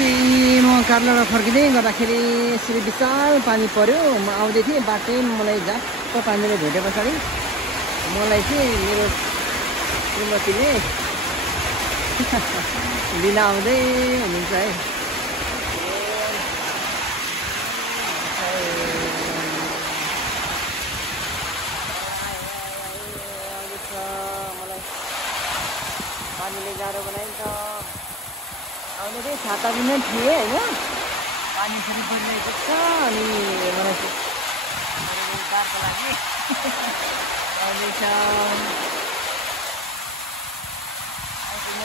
चाहिँ म कार्लाबाट फर्किँदै गर्दाखेरि यसरी विशाल पानी पर्यो। म आउँदै थिएँ, बाटैमा मलाई झ्याप्प पानीले भेटे पछाडि मलाई चाहिँ मेरो श्रीमतीले लिन आउँदै हुनुहुन्छ है। मलाई पानीले गाह्रो बनाइन्छ। आउने चाहिँ छाता बिना थिएँ होइन, पानी फेरि परिरहेको छ। अनि मलाई उद्धारको लागि आउँदैछ। आइपुग्नु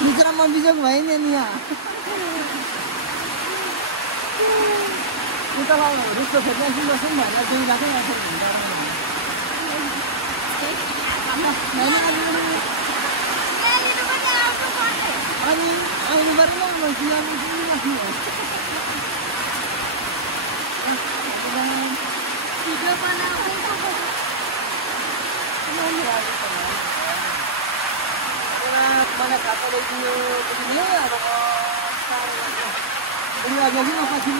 बिचरा म बिजोग भएँ नि यहाँ। उतालाई रुखको फेरि बस्नु भनेर दुई बाटै आएको अनि आउनु पऱ्यो मलाई खाएको ल्याइदियो त्यसले अब पछि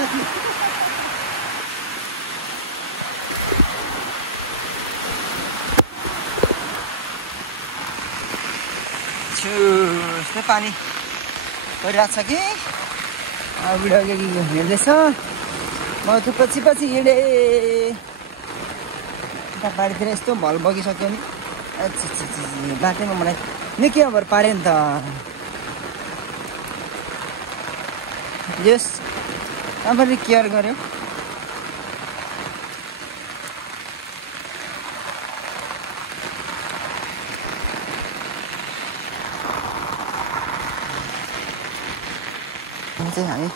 यस्तो पानी परिरहेको छ कि भिडियो हेर्दैछ। म त्यो पछि हिँडेँ उता बारीतिर यस्तो भल बगिसक्यो नि। बाटैमा मलाई निकै अभर पाऱ्यो नि त। यस तपाईँले केयर गर्यो। चाहिँ हामी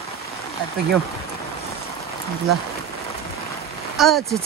आइपुग्यौँ ल। अच्छा